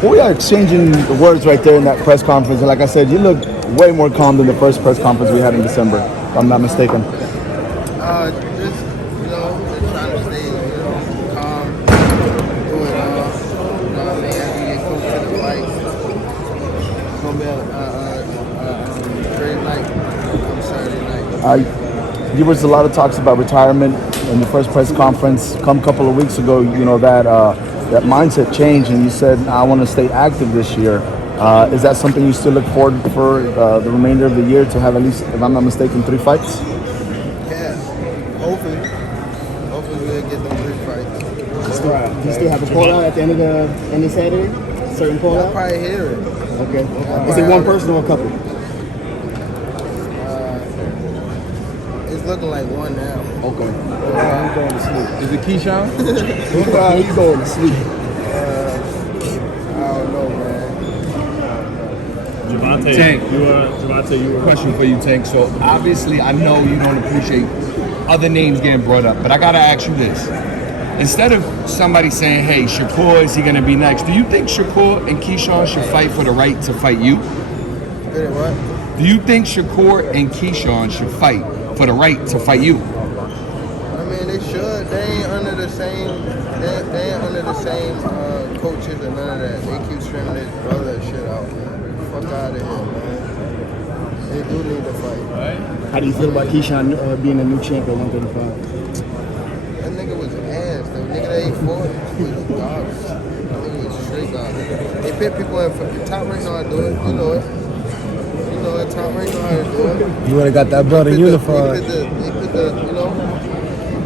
We are exchanging the words right there in that press conference, and like I said, you look way more calm than the first press conference we had in December, if I'm not mistaken. Just, just trying to stay, calm, do it all. I mean, as we get close to the fight, it's gonna be a great night on Saturday night. There was a lot of talks about retirement in the first press conference. Come a couple of weeks ago, that mindset changed, and you said, I want to stay active this year. Is that something you still look forward for the remainder of the year to have at least, if I'm not mistaken, 3 fights? Yeah, hopefully we'll get them 3 fights. Do you still have a call out at the end of Saturday? Certain call I'll out? probably hear it. Okay. Is it one person or a couple? It's looking like one now. Okay. I'm going to sleep. Is it Keyshawn? He's going to sleep. I don't know, man. Gervonta, Tank. you were. Question for you, Tank. So obviously, I know you don't appreciate other names getting brought up, but I gotta ask you this: instead of somebody saying, "Hey, Shakur, is he gonna be next?" Do you think Shakur and Keyshawn should fight for the right to fight you? Did it what? Do you think Shakur and Keyshawn should fight for the right to fight you? I mean, they should. They ain't under the same. They ain't under the same coaches and none of that. They keep streaming this brother shit out, man. Fuck out of here, man. They do need to fight. How do you feel about Keyshawn being a new champ at 135? That nigga was ass. The nigga that he fought was garbage. That nigga was straight garbage. They pit people in front. The top ring know how to do it. You know it. You know it. Top ring know how to do it. You would have got that belt in uniform. They put the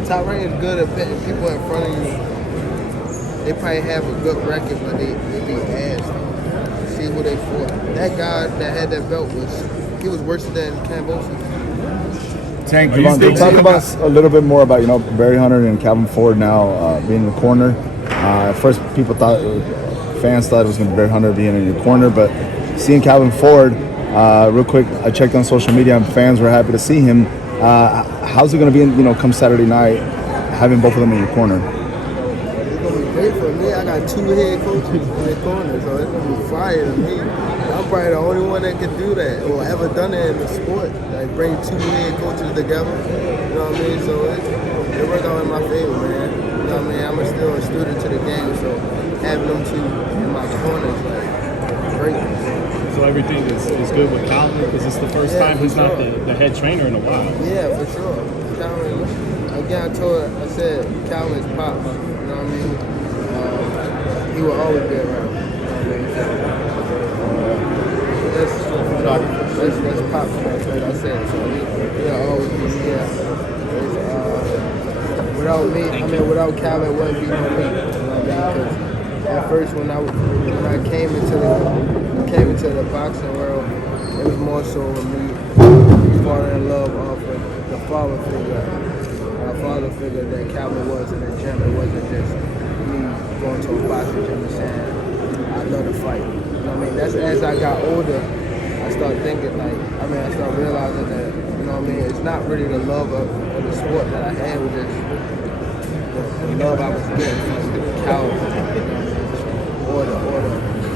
top ring is good at pitting people in front of you. They probably have a good record, but they be ass though. See who they fought. That guy that had that belt he was worse than Cambosi. Tank, Talk about a little bit more about Barry Hunter and Calvin Ford now being in the corner. At first, fans thought it was going to be Barry Hunter being in your corner, but seeing Calvin Ford, real quick, I checked on social media and fans were happy to see him. How's it going to be, come Saturday night, having both of them in your corner? It's gonna be great for me. I got 2 head coaches in the corner, so it's gonna be fire to me. I'm probably the only one that can do that or ever done that in the sport. Like bring 2 head coaches together. You know what I mean? So it worked out in my favor, man. You know what I mean? I'm still a student to the game, so having them 2 in my corner is like great. So everything is good with Calvin because it's the first time he's not the head trainer in a while. Yeah, for sure. Calvin, again, I said Calvin's pop. You know what I mean? He will always be around. You know what I mean? That's pop. That's what I said. So he'll always be here. Without Calvin, it wouldn't be no me. You know what I mean? Because at first, when I came into the boxing world, it was more so with me falling in love off of the father figure. My father figure that Calvin was in the gym. It wasn't just me going to a boxing gym and saying, I love to fight. You know what I mean? That's as I got older, I started thinking I started realizing that, you know what I mean, it's not really the love of the sport that I had, it was just the love I was getting from Calvin,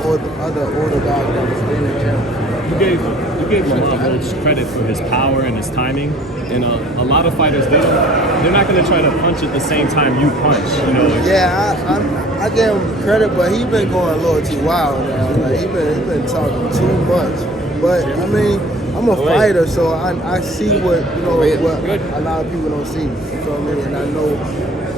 or the other older guys that was in the gym. You gave Lamont credit for his power and his timing, and a lot of fighters they're not going to try to punch at the same time you punch. Yeah, I give him credit, but he been going a little too wild now. Like he been talking too much. But I mean, I'm a fighter, so I see what what a lot of people don't see. You know what I mean? And I know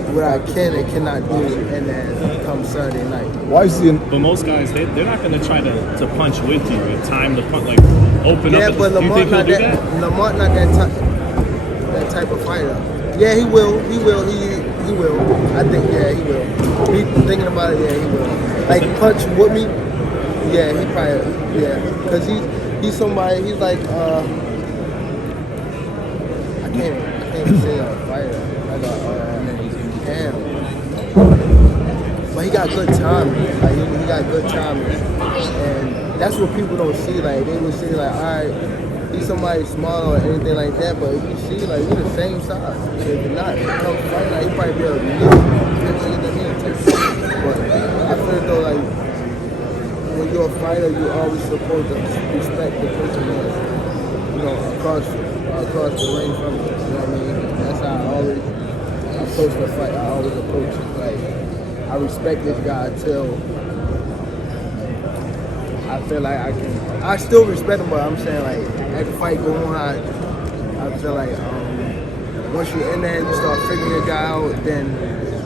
what I can and cannot do, and then come Saturday night. Why is he? But most guys, they're not going to try to punch with you and time the punch, like open up. Yeah, but Lamont not that type of fighter. Yeah, he will. He will. I think, yeah, he will. He thinking about it, yeah, he will. Like punch with me, yeah, he probably, yeah, because he's somebody. He's like, I can't even say a fighter. But he got good timing. Like he got good timing, and that's what people don't see. Like they would say, like, all right, he's somebody small or anything like that. But if you see, like, we're the same size. If you're not, come fight, like, he probably be able to lift bigger than me. But I feel though, like when you're a fighter, you always supposed to respect the person that's, across the ring from you. You know what I mean? That's how I always approach the fight. I always approach it like I respect this guy till I feel like I can. I still respect him, but I'm saying like as the fight go on, I feel like once you're in there and you start figuring your guy out, then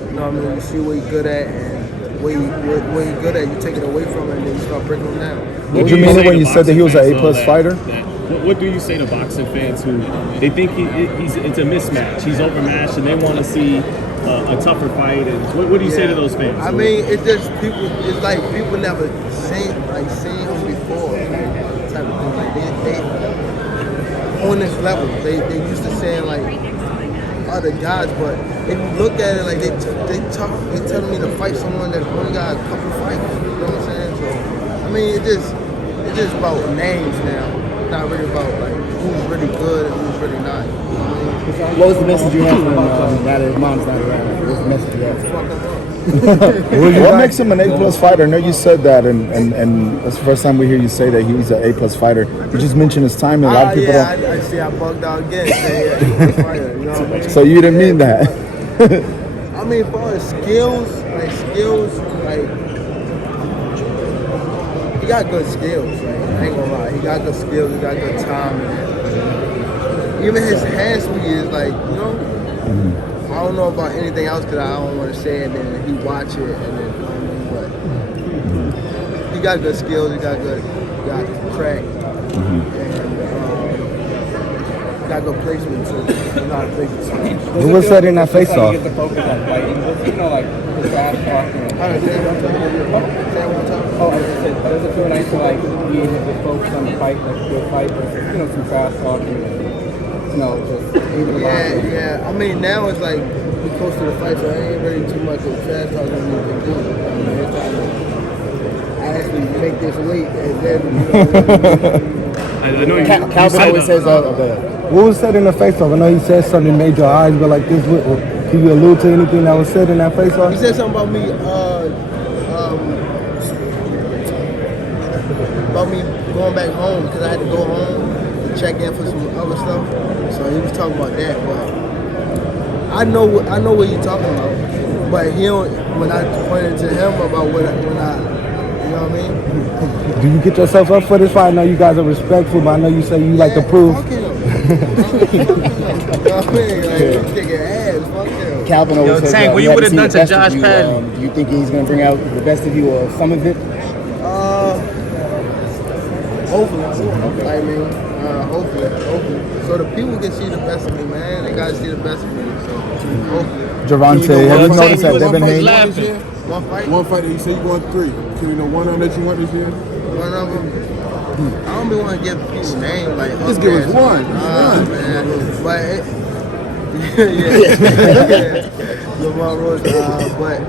you know what I mean. You see what he's good at and what he's good at. You take it away from him and then you start breaking him down. What do you mean when you said that he was an A+ fighter? What do you say to boxing fans who they think he's it's a mismatch? He's overmatched and they want to see a tougher fight. And what do you say to those fans? I mean, it's just people. It's like people never seen him before, type of thing. Like they on this level. They used to saying like other guys, but if you look at it, like they telling me to fight someone that only got a couple fights. You know what I'm saying? So I mean, it's just about names now. It's not really about like who's really good and who's really not. You know what I mean? What was the message you had for him now that his mom's not around? What's the message you had? What makes him an A+ fighter? I know you said that, and that's the first time we hear you say that he's an A+ fighter. You just mentioned his timing. A lot of people don't. I see. I bugged out again. A+ fighter, you know what I mean? So you didn't mean that. I mean, for his skills, like he got good skills. Like, I ain't gonna lie, he got good skills. He got good timing. Even his hand speed is like, you know. I don't know about anything else because I don't want to say it and then he watch it and then, but he got good skills, he got track, and got good placement too. He know how to place his swing. Who was that in that face-off? Get the focus on fighting, like the trash talking. Say one time. Oh, I just said, does it feel nice to like be able to focus on the fight, like good fight, versus some trash talking? Just Yeah. I mean, now it's like we close to the fight, so I ain't really too much of trash talking we can do. I mean, it's time to actually make this weight and then, I know you. Calvin always says, What was said in the face-off? I know he said something made your eyes go like this. Can you allude to anything that was said in that face-off? He said something about me going back home because I had to go home to check in for some other stuff. So he was talking about that, but I know what he's talking about. But he don't. When I pointed to him about when I, you know what I mean? Do you get yourself up for this fight? I know you guys are respectful, but I know you say you like to prove. Fuck him. You know what I mean? Like, you kicking ass. Fuck him. Calvin always says, Tank, what you had would've see done the to best of Josh you. Patton? Do you think he's going to bring out the best of you or some of it? Hopefully. I mean, hopefully. So the people can see the best of me, man. They gotta see the best of me. So hopefully. Gervonta, have you noticed that Devin Haney? One fight? One fight that you say you want 3. Can you know one of them that you want this year? One of them. I don't be want to give people names like. Just give us one. Man. But Lamar Rose. But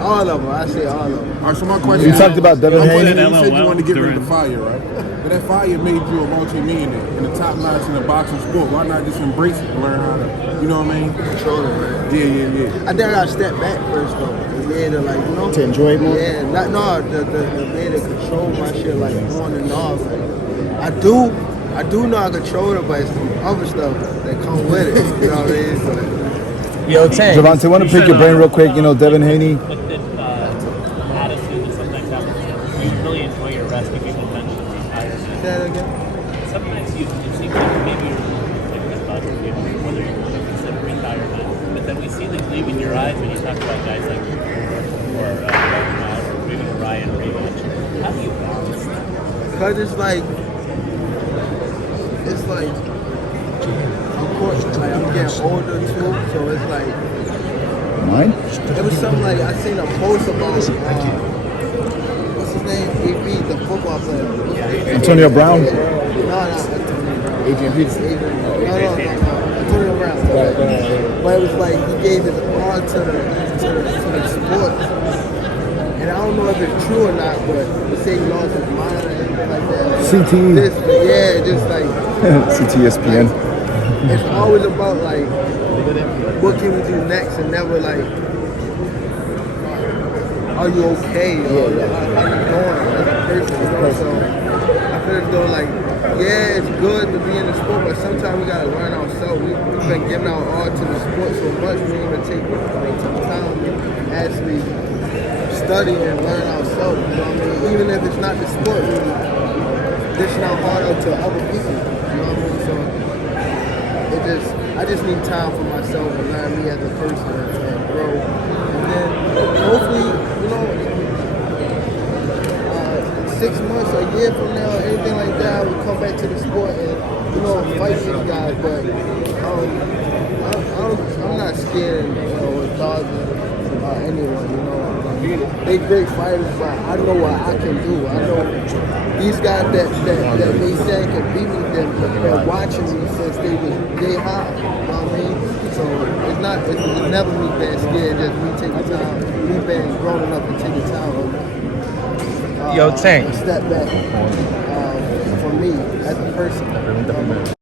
all of them. I say all of them. All right, so my question You talked about Devin Haney. You said you LOL wanted to get rid of the during- fire, right? But that fire made you a multi-millionaire in the top notch in the boxing sport. Why not just embrace it and learn how to, you know what I mean? Control it, right? Yeah. I think I gotta step back first though. To be able to like, you know. To enjoy it more? Yeah, the way to control my shit like on and off. Like, I do know I control it, but it's some other stuff that come with it. You know what I mean? But, Yo, Tank. Gervonta, I want to pick your brain real quick. You know, Devin Haney. Conflicted attitude that sometimes happens. You really enjoy your rest when people mention retirement. say that again? Sometimes it seems like maybe you're thinking about whether you want to consider retirement, but then we see the gleam in your eyes when you talk about guys like or maybe Ryan rematch. How do you balance that? Cause it's like, of course, like I'm getting older too, so it's like. Mine? It was something like I seen a post about what's his name? AB, the football player. Antonio Brown? No, Adrian Peterson. Antonio Brown. But it was like he gave his all to the sport. And I don't know if it's true or not, but they say he lost his mind or anything like that. CTE. Just like CTSPN. it's always about like what can we do next and never like are you okay? Or how you doing as a person? You know, so I feel as though like, yeah, it's good to be in the sport, but sometimes we gotta learn ourselves. We've been giving our all to the sport so much, we ain't even take time to actually study and learn ourselves. You know what I mean? Even if it's not the sport, we dishing our heart out to other people. You know what I mean? So I just need time for myself and learn me as a person and grow. And then hopefully, you know, 6 months, a year from now, anything like that, I will come back to the sport and, you know, fight these guys. But I'm not scared, you know, with dogging anyone, you know. They great fighters, but I know what I can do. I know these guys that they say can beat me, they're watching me since they high. You know what I mean? So it's never me being scared, just me taking time, me being grown enough to take the time. Yo, Tank. A step back for me as a person.